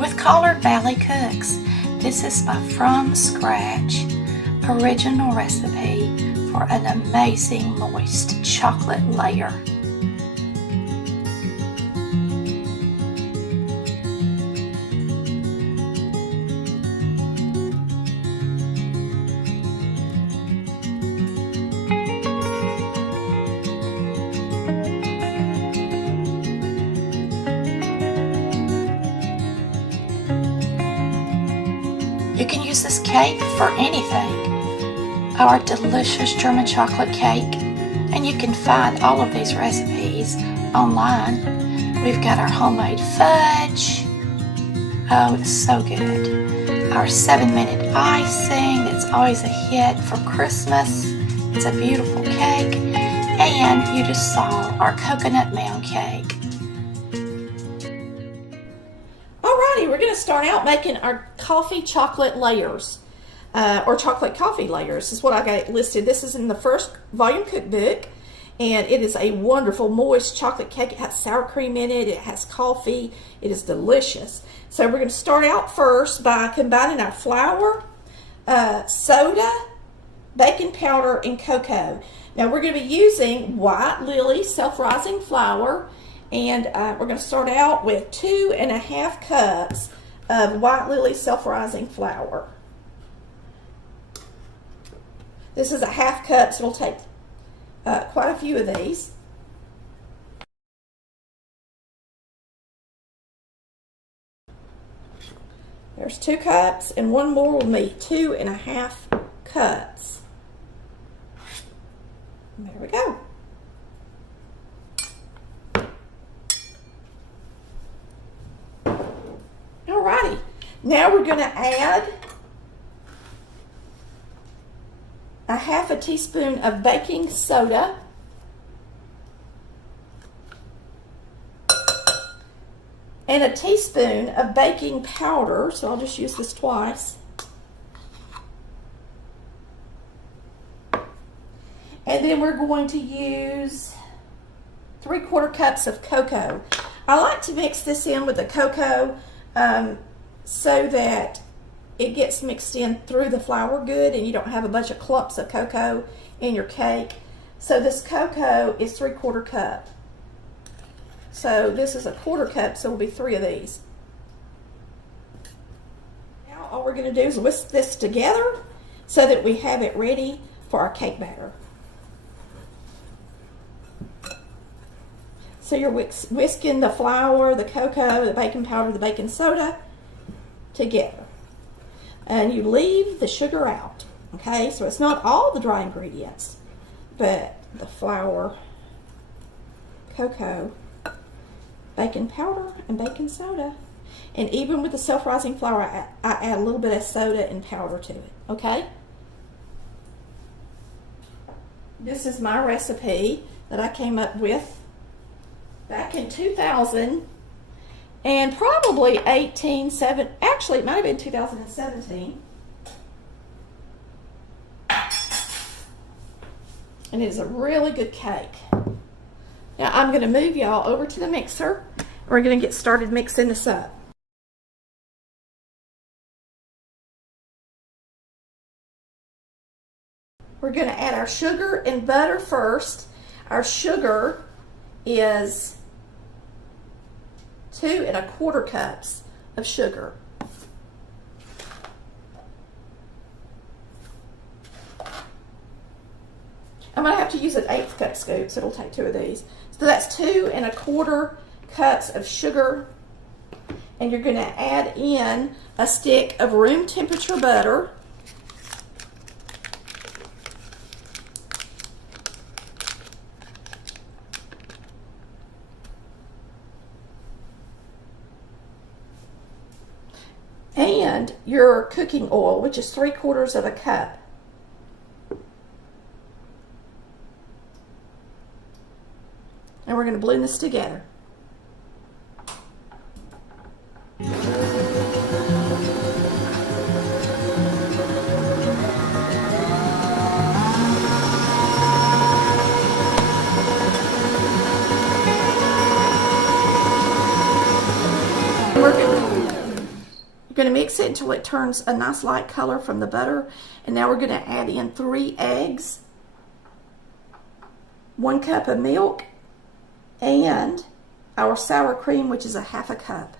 with Collard Valley Cooks. This is my from scratch original recipe for an amazing moist chocolate layer. You can use this cake for anything. Our delicious German chocolate cake, and you can find all of these recipes online. We've got our homemade fudge. Oh, it's so good. Our 7-minute icing, that's always a hit for Christmas. It's a beautiful cake. And you just saw our coconut mound cake. Alrighty, we're going to start out making our coffee chocolate layers, or chocolate coffee layers is what I got listed. This is in the first volume cookbook, and it is a wonderful moist chocolate cake. It has sour cream in it, it has coffee, it is delicious. So we're going to start out first by combining our flour, soda, baking powder, and cocoa. Now we're going to be using White Lily self-rising flour, and we're going to start out with 2½ cups of White Lily self-rising flour. This is a ½ cup, so it'll take quite a few of these. There's 2 cups, and one more will make 2½ cups. And there we go. Alrighty, now we're going to add a ½ teaspoon of baking soda, and a teaspoon of baking powder, so I'll just use this twice. And then we're going to use 3/4 cups of cocoa. I like to mix this in with the cocoa so that it gets mixed in through the flour good and you don't have a bunch of clumps of cocoa in your cake. So this cocoa is 3/4 cup. So this is a 1/4 cup, so it'll be 3 of these. Now all we're going to do is whisk this together so that we have it ready for our cake batter. So you're whisking the flour, the cocoa, the baking powder, the baking soda together. And you leave the sugar out, okay? So it's not all the dry ingredients, but the flour, cocoa, baking powder, and baking soda. And even with the self-rising flour, I add a little bit of soda and powder to it, okay? This is my recipe that I came up with back in 2000 and probably actually it might have been 2017. And it is a really good cake. Now I'm going to move y'all over to the mixer. We're going to get started mixing this up. We're going to add our sugar and butter first. Our sugar is 2¼ cups of sugar. I'm going to have to use an 1/8 cup scoop, so it'll take 2 of these. So that's 2¼ cups of sugar, and you're going to add in a stick of room temperature butter. And your cooking oil, which is 3/4 cup. And we're going to blend this together. We're going to mix it until it turns a nice light color from the butter. And now we're going to add in 3 eggs, 1 cup of milk, and our sour cream, which is a 1/2 cup.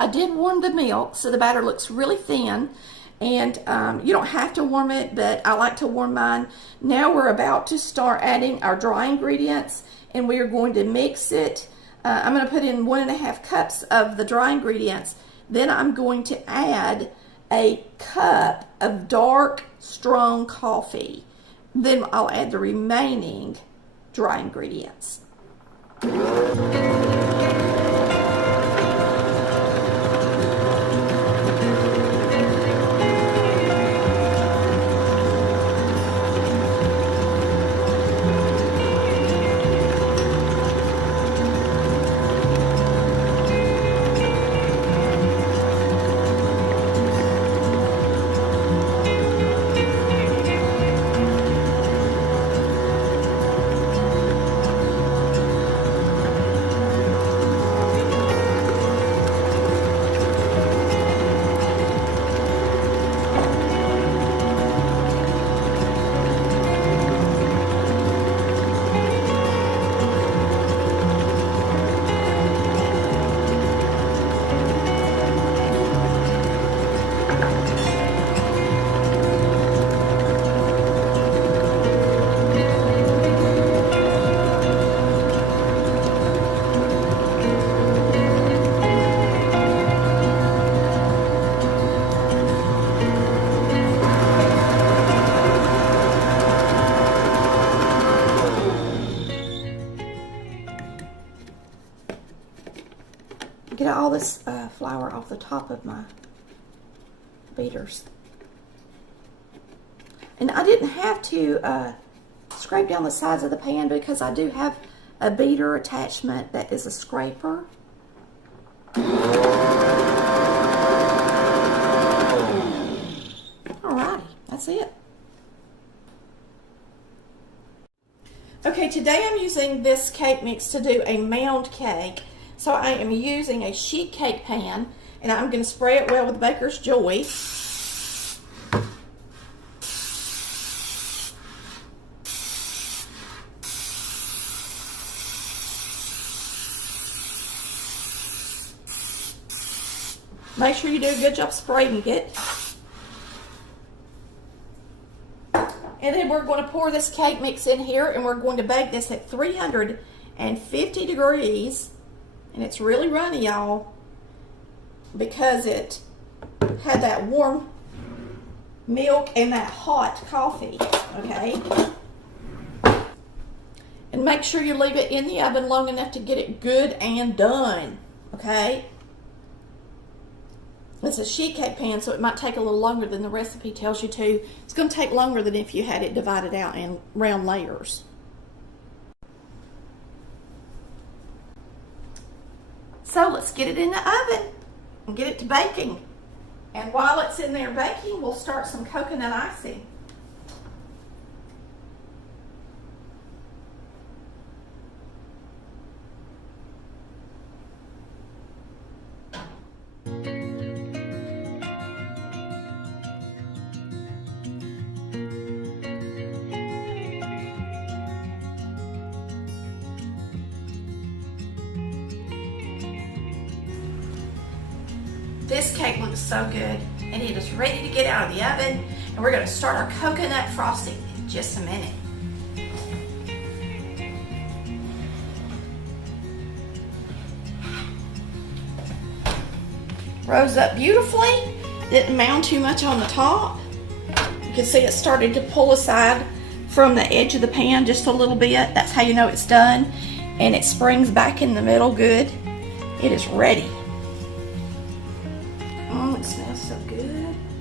I did warm the milk so the batter looks really thin, and you don't have to warm it, but I like to warm mine. Now we're about to start adding our dry ingredients, and we are going to mix it. I'm going to put in 1.5 cups of the dry ingredients. Then I'm going to add a cup of dark, strong coffee. Then I'll add the remaining dry ingredients. Get all this flour off the top of my beaters. And I didn't have to scrape down the sides of the pan because I do have a beater attachment that is a scraper. Alrighty, that's it. Okay, today I'm using this cake mix to do a mound cake. So I am using a sheet cake pan, and I'm going to spray it well with Baker's Joy. Make sure you do a good job spraying it. And then we're going to pour this cake mix in here, and we're going to bake this at 350 degrees. And it's really runny, y'all, because it had that warm milk and that hot coffee, okay? And make sure you leave it in the oven long enough to get it good and done, okay? It's a sheet cake pan, so it might take a little longer than the recipe tells you to. It's going to take longer than if you had it divided out in round layers. So let's get it in the oven and get it to baking. And while it's in there baking, we'll start some coconut icing. This cake looks so good, and it is ready to get out of the oven, and we're going to start our coconut frosting in just a minute. Rose up beautifully, didn't mound too much on the top. You can see it started to pull aside from the edge of the pan just a little bit. That's how you know it's done, and it springs back in the middle good. It is ready. smells so good.